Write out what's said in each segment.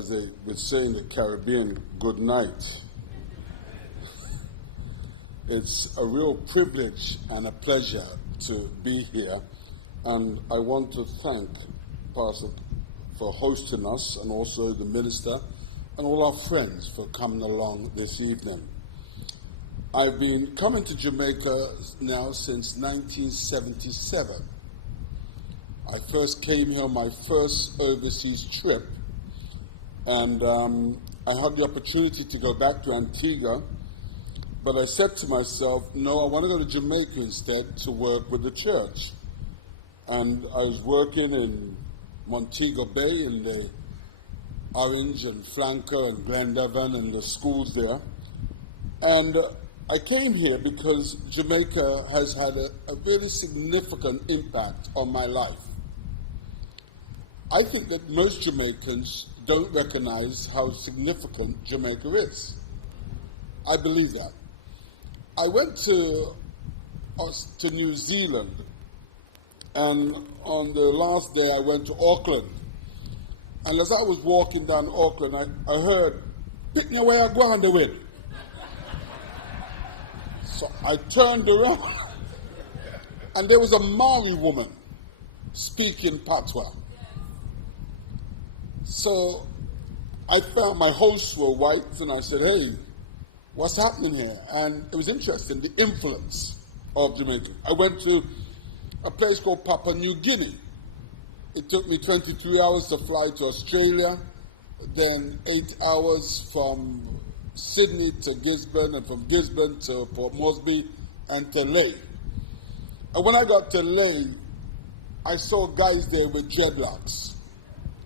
as they would say in the Caribbean, good night. It's a real privilege and a pleasure to be here, and I want to thank Pastor for hosting us, and also the minister and all our friends for coming along this evening. I've been coming to Jamaica now since 1977. I first came here on my first overseas trip, and I had the opportunity to go back to Antigua, but I said to myself, no, I want to go to Jamaica instead to work with the church. And I was working in Montego Bay in the Orange and Flanker and Glendavan and the schools there. And I came here because Jamaica has had a very significant impact on my life. I think that most Jamaicans don't recognize how significant Jamaica is. I believe that. I went to New Zealand, and on the last day I went to Auckland. And as I was walking down Auckland, I heard, "Pick me where I go on the way." So I turned around, and there was a Maori woman speaking patois. So I found my hosts were white, and I said, "Hey, what's happening here?" And it was interesting, the influence of Jamaica. I went to a place called Papua New Guinea. It took me 23 hours to fly to Australia, then 8 hours from Sydney to Gisborne, and from Gisborne to Port Moresby and to Lae. And when I got to Lae, I saw guys there with dreadlocks.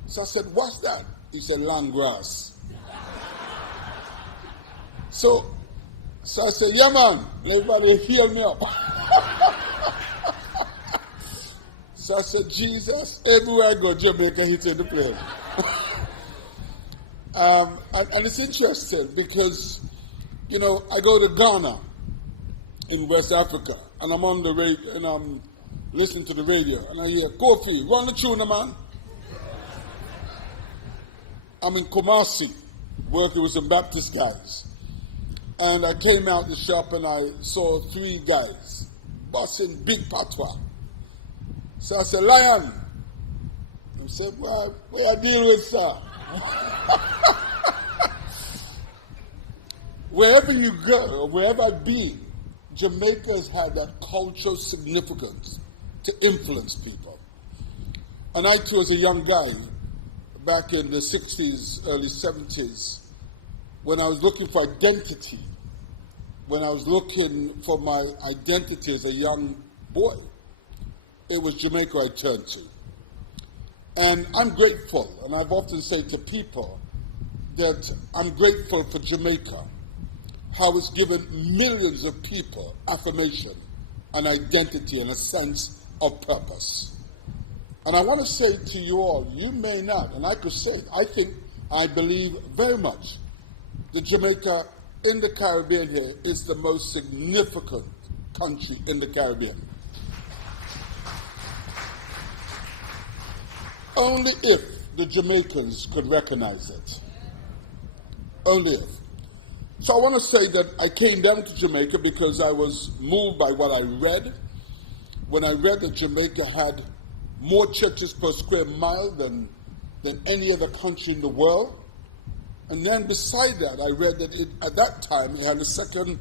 So I said, "What's that?" He said, "Land grass." So I said, "Yeah, man, everybody hear me up." So I said, "Jesus, everywhere I go, Jamaica hits in the plane." And it's interesting because, you know, I go to Ghana in West Africa, and I'm on the radio, and I'm listening to the radio, and I hear, "Kofi, run the tuna, man." I'm in Kumasi, working with some Baptist guys. And I came out the shop and I saw 3 guys busting big patois. So I said, "Lion." I said, "Well, what I deal with, sir?" Wherever you go, or wherever I've been, Jamaica has had that cultural significance to influence people. And I too, as a young guy, back in the 60s, early 70s, when I was looking for identity, when I was looking for my identity as a young boy, it was Jamaica I turned to. And I'm grateful, and I've often said to people that I'm grateful for Jamaica, how it's given millions of people affirmation, an identity, and a sense of purpose. And I want to say to you all, you may not, and I could say, I believe very much that Jamaica in the Caribbean here is the most significant country in the Caribbean. Only if the Jamaicans could recognize it. Only if. So I want to say that I came down to Jamaica because I was moved by what I read. When I read that Jamaica had more churches per square mile than any other country in the world. And then beside that, I read that at that time it had the second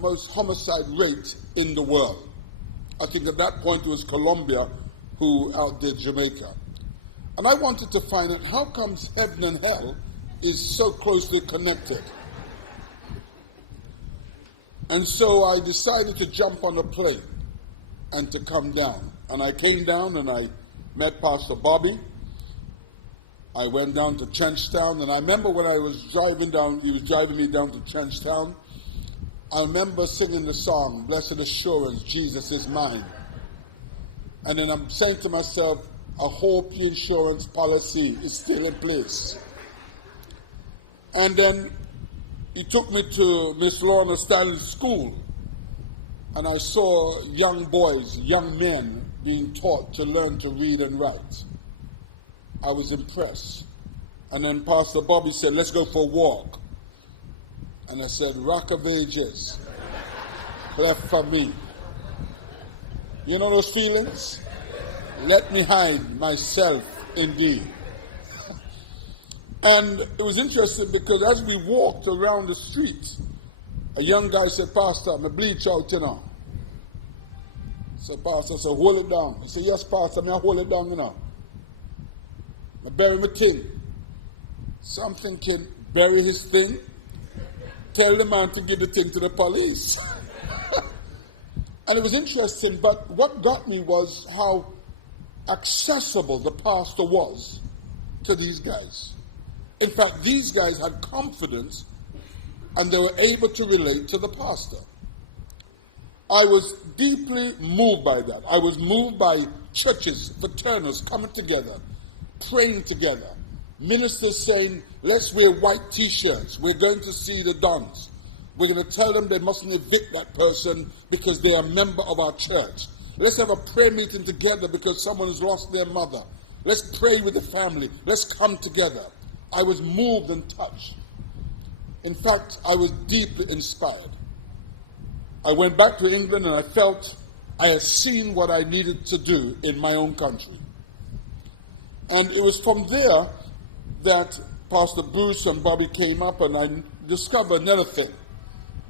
most homicide rate in the world. I think at that point it was Colombia who outdid Jamaica. And I wanted to find out how comes heaven and hell is so closely connected. And so I decided to jump on a plane and to come down. And I came down and I met Pastor Bobby. I went down to Trenchtown, and I remember when I was driving down, he was driving me down to Trenchtown. I remember singing the song, "Blessed Assurance, Jesus is Mine." And then I'm saying to myself, I hope the insurance policy is still in place. And then he took me to Miss Lorna Stanley's school, and I saw young boys, young men being taught to learn to read and write. I was impressed. And then Pastor Bobby said, let's go for a walk. And I said, Rock of Ages, left for me. You know those feelings? Let me hide myself in thee. And it was interesting because as we walked around the street, a young guy said, Pastor, I'm a bleach out, you know. So Pastor said, hold it down. He said, yes, Pastor, I'm going to hold it down, you know. I bury my thing. So I'm thinking, bury his thing? Tell the man to give the thing to the police. And it was interesting, but what got me was how accessible the pastor was to these guys. In fact, these guys had confidence and they were able to relate to the pastor. I was deeply moved by that. I was moved by churches, fraternals coming together, praying together, ministers saying, let's wear white t-shirts, we're going to see the dons. We're going to tell them they mustn't evict that person because they are a member of our church. Let's have a prayer meeting together because someone has lost their mother. Let's pray with the family. Let's come together. I was moved and touched. In fact, I was deeply inspired. I went back to England and I felt I had seen what I needed to do in my own country. And it was from there that Pastor Bruce and Bobby came up and I discovered another thing.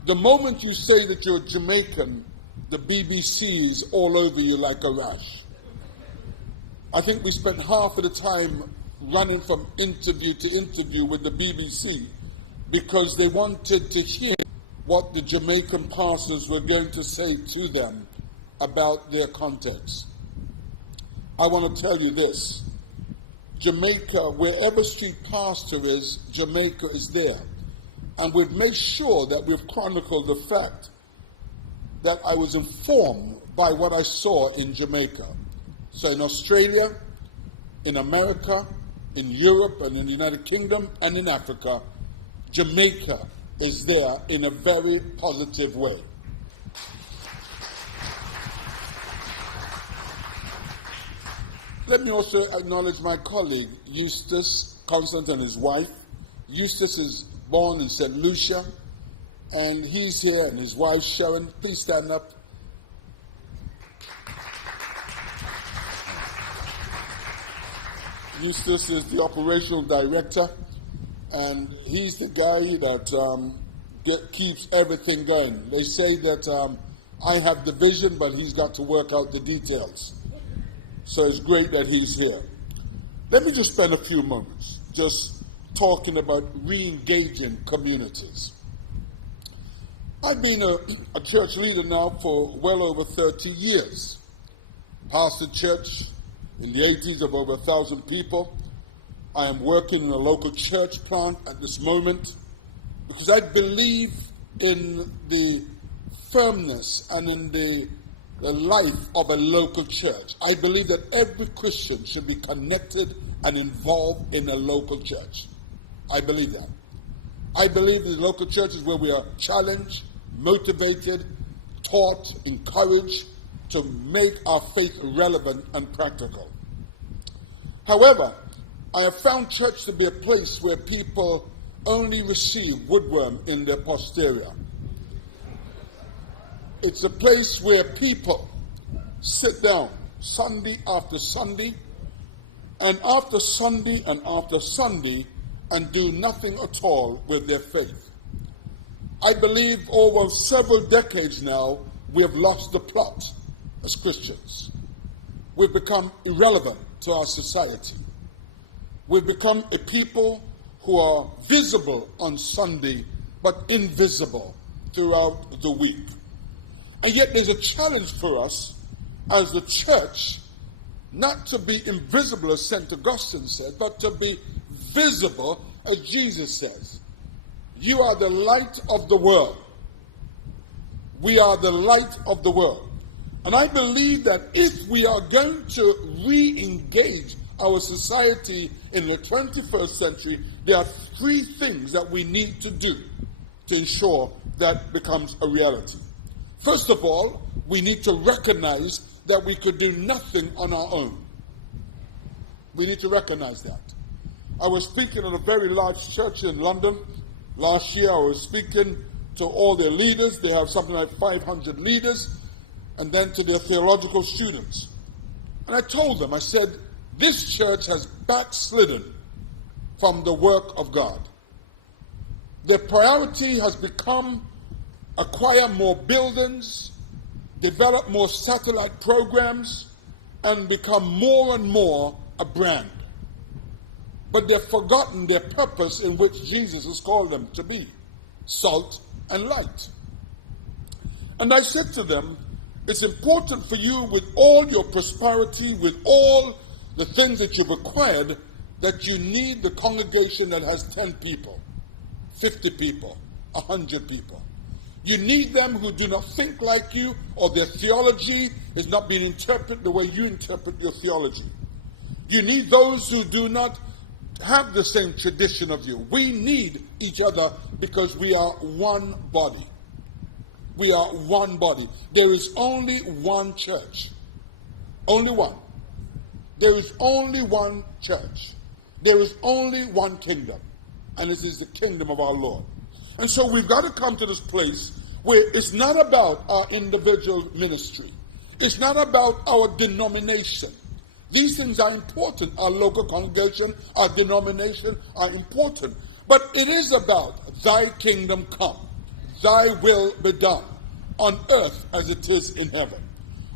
The moment you say that you're Jamaican, the BBC is all over you like a rash. I think we spent half of the time running from interview to interview with the BBC because they wanted to hear what the Jamaican pastors were going to say to them about their context. I want to tell you this. Jamaica, wherever street pastor is, Jamaica is there. And we've made sure that we've chronicled the fact that I was informed by what I saw in Jamaica. So in Australia, in America, in Europe, and in the United Kingdom, and in Africa, Jamaica is there in a very positive way. Let me also acknowledge my colleague, Eustace Constant, and his wife. Eustace is born in St. Lucia, and he's here, and his wife, Sharon. Please stand up. Eustace is the operational director, and he's the guy that keeps everything going. They say that I have the vision, but he's got to work out the details. So it's great that he's here. Let me just spend a few moments just talking about re-engaging communities. I've been a church leader now for well over 30 years. Pastored church in the 80s of over 1,000 people. I am working in a local church plant at this moment because I believe in the firmness and in the life of a local church. I believe that every Christian should be connected and involved in a local church. I believe that. I believe in the local churches where we are challenged, motivated, taught, encouraged to make our faith relevant and practical. However, I have found church to be a place where people only receive woodworm in their posterior. It's a place where people sit down Sunday after Sunday, and after Sunday and after Sunday, and do nothing at all with their faith. I believe over several decades now, we have lost the plot as Christians. We've become irrelevant to our society. We've become a people who are visible on Sunday, but invisible throughout the week. And yet there's a challenge for us as the church, not to be invisible, as St. Augustine said, but to be visible, as Jesus says. You are the light of the world. We are the light of the world. And I believe that if we are going to re-engage our society in the 21st century, there are three things that we need to do to ensure that becomes a reality. First of all, we need to recognize that we could do nothing on our own. We need to recognize that. I was speaking at a very large church in London. Last year I was speaking to all their leaders. They have something like 500 leaders, and then to their theological students. And I told them, I said, this church has backslidden from the work of God. Their priority has become acquire more buildings, develop more satellite programs, and become more and more a brand. But they've forgotten their purpose in which Jesus has called them to be, salt and light. And I said to them, it's important for you, with all your prosperity, with all the things that you've acquired, that you need the congregation that has 10 people, 50 people, 100 people. You need them who do not think like you, or their theology is not being interpreted the way you interpret your theology. You need those who do not have the same tradition of you. We need each other because we are one body. We are one body. There is only one church. Only one. There is only one church. There is only one kingdom. And this is the kingdom of our Lord. And so we've got to come to this place where it's not about our individual ministry. It's not about our denomination. These things are important. Our local congregation, our denomination are important. But it is about thy kingdom come, thy will be done on earth as it is in heaven.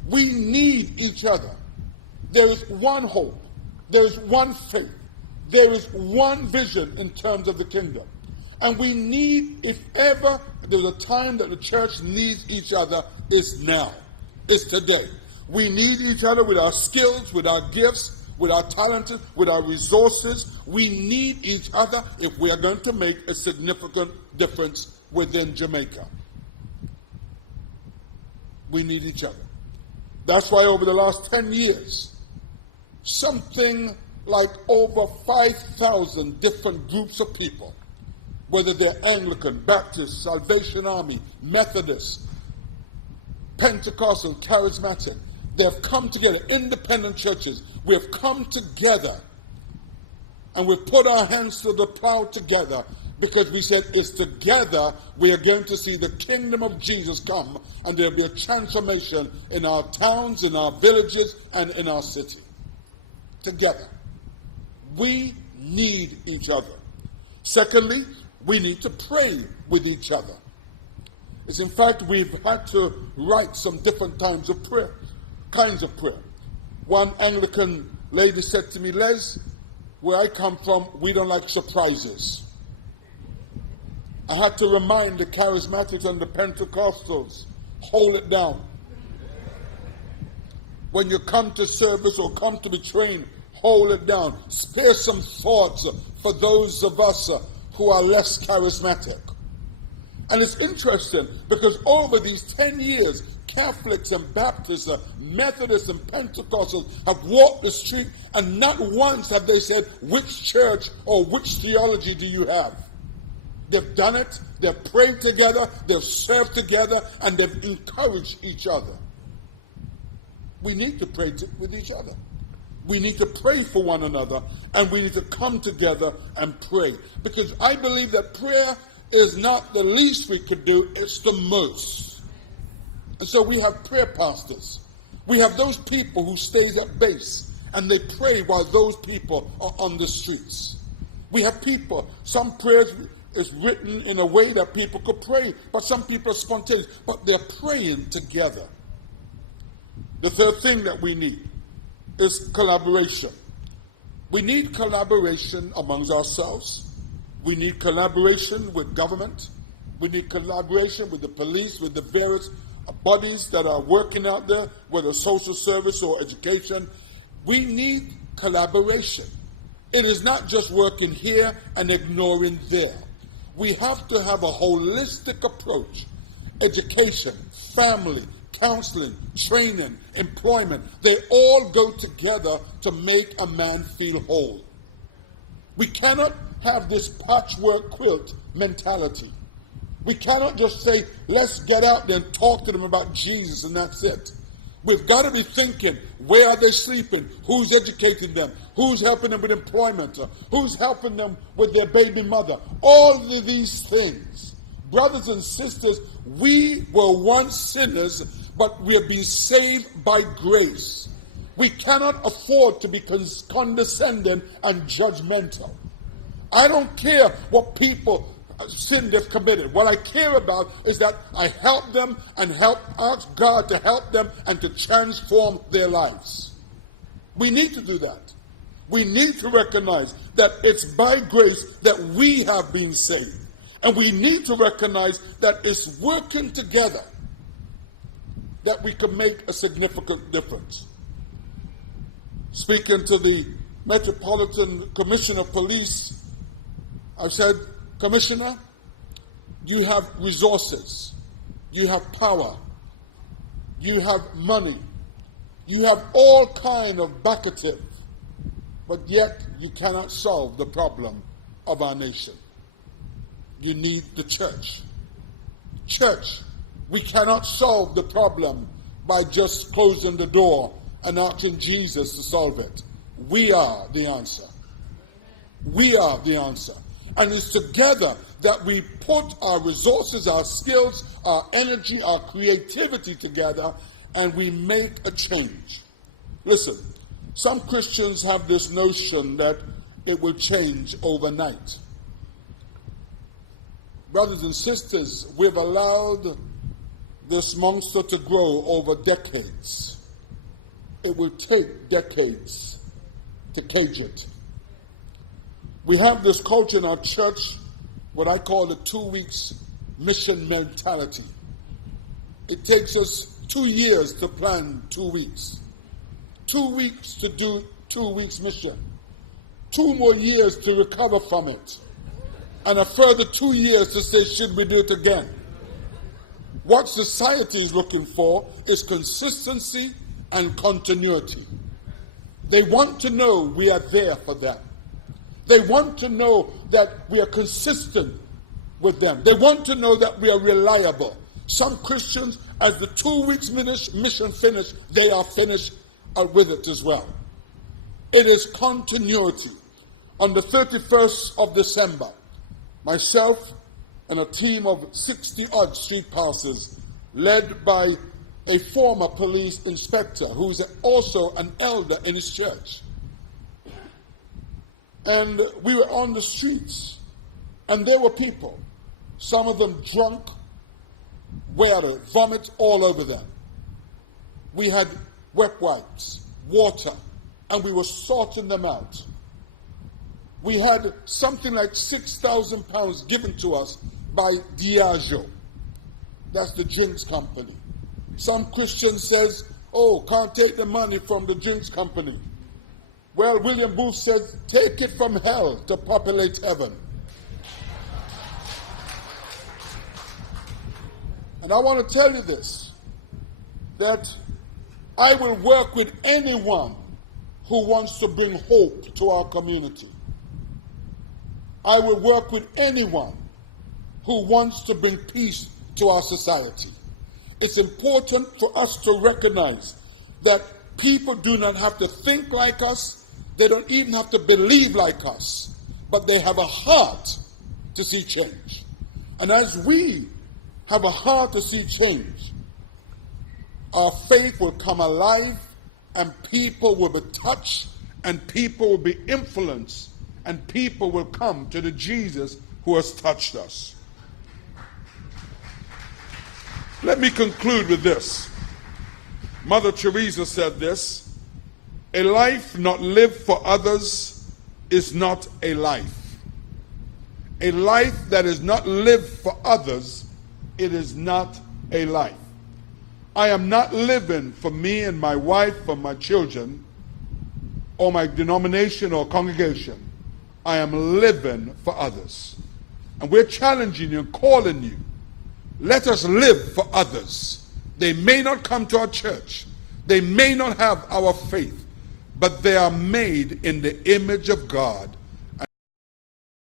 We need each other. There is one hope. There is one faith. There is one vision in terms of the kingdom. And we need, if ever there's a time that the church needs each other, it's now. It's today. We need each other with our skills, with our gifts, with our talents, with our resources. We need each other if we are going to make a significant difference within Jamaica. We need each other. That's why over the last 10 years, something like over 5,000 different groups of people, whether they're Anglican, Baptist, Salvation Army, Methodist, Pentecostal, Charismatic, they have come together, independent churches. We have come together and we've put our hands to the plow together because we said it's together we are going to see the kingdom of Jesus come, and there will be a transformation in our towns, in our villages, and in our city. Together. We need each other. Secondly, we need to pray with each other. It's in fact, we've had to write some different kinds of prayer. One Anglican lady said to me, Les, where I come from, we don't like surprises. I had to remind the Charismatics and the Pentecostals, hold it down. When you come to service or come to be trained, hold it down. Spare some thoughts for those of us who are less charismatic. And it's interesting because over these 10 years, Catholics and Baptists, Methodists and Pentecostals have walked the street, and not once have they said, which church or which theology do you have? They've done it, they've prayed together, they've served together, and they've encouraged each other. We need to pray with each other. We need to pray for one another, and we need to come together and pray. Because I believe that prayer is not the least we could do, it's the most. And so we have prayer pastors. We have those people who stays at base, and they pray while those people are on the streets. We have people, some prayers is written in a way that people could pray, but some people are spontaneous, but they're praying together. The third thing that we need is collaboration. We need collaboration amongst ourselves. We need collaboration with government. We need collaboration with the police, with the various bodies that are working out there, whether social service or education. We need collaboration. It is not just working here and ignoring there. We have to have a holistic approach. Education, family, counseling, training, employment, they all go together to make a man feel whole. We cannot have this patchwork quilt mentality. We cannot just say, let's get out there and talk to them about Jesus and that's it. We've got to be thinking, where are they sleeping? Who's educating them? Who's helping them with employment? Who's helping them with their baby mother? All of these things. Brothers and sisters, we were once sinners, but we have been saved by grace. We cannot afford to be condescending and judgmental. I don't care what people sin they've committed. What I care about is that I help them and ask God to help them and to transform their lives. We need to do that. We need to recognize that it's by grace that we have been saved. And we need to recognize that it's working together that we can make a significant difference. Speaking to the Metropolitan Commissioner of Police, I said, Commissioner, you have resources, you have power, you have money, you have all kind of backative, but yet you cannot solve the problem of our nation. You need the church. Church, we cannot solve the problem by just closing the door and asking Jesus to solve it. We are the answer. We are the answer. And it's together that we put our resources, our skills, our energy, our creativity together, and we make a change. Listen, some Christians have this notion that it will change overnight. Brothers and sisters, we've allowed this monster to grow over decades. It will take decades to cage it. We have this culture in our church, what I call the 2 weeks mission mentality. It takes us 2 years to plan 2 weeks. 2 weeks to do 2 weeks mission. 2 more years to recover from it. And a further 2 years to say, should we do it again? What society is looking for is consistency and continuity. They want to know we are there for them. They want to know that we are consistent with them. They want to know that we are reliable. Some Christians, as the 2 weeks mission finished, they are finished with it as well. It is continuity. On the 31st of December, myself and a team of 60-odd street pastors, led by a former police inspector who's also an elder in his church. And we were on the streets, and there were people, some of them drunk, water, vomit all over them. We had wet wipes, water, and we were sorting them out. We had something like 6,000 pounds given to us by Diageo. That's the drinks company. Some Christian says, oh, can't take the money from the drinks company. Well, William Booth says, take it from hell to populate heaven. And I want to tell you this, that I will work with anyone who wants to bring hope to our community. I will work with anyone who wants to bring peace to our society. It's important for us to recognize that people do not have to think like us. They don't even have to believe like us. But they have a heart to see change. And as we have a heart to see change, our faith will come alive, and people will be touched, and people will be influenced, and people will come to the Jesus who has touched us. Let me conclude with this. Mother Teresa said this: a life not lived for others is not a life. A life that is not lived for others, it is not a life. I am not living for me and my wife or my children or my denomination or congregation. I am living for others. And we're challenging you and calling you. Let us live for others. They may not come to our church. They may not have our faith, but they are made in the image of God.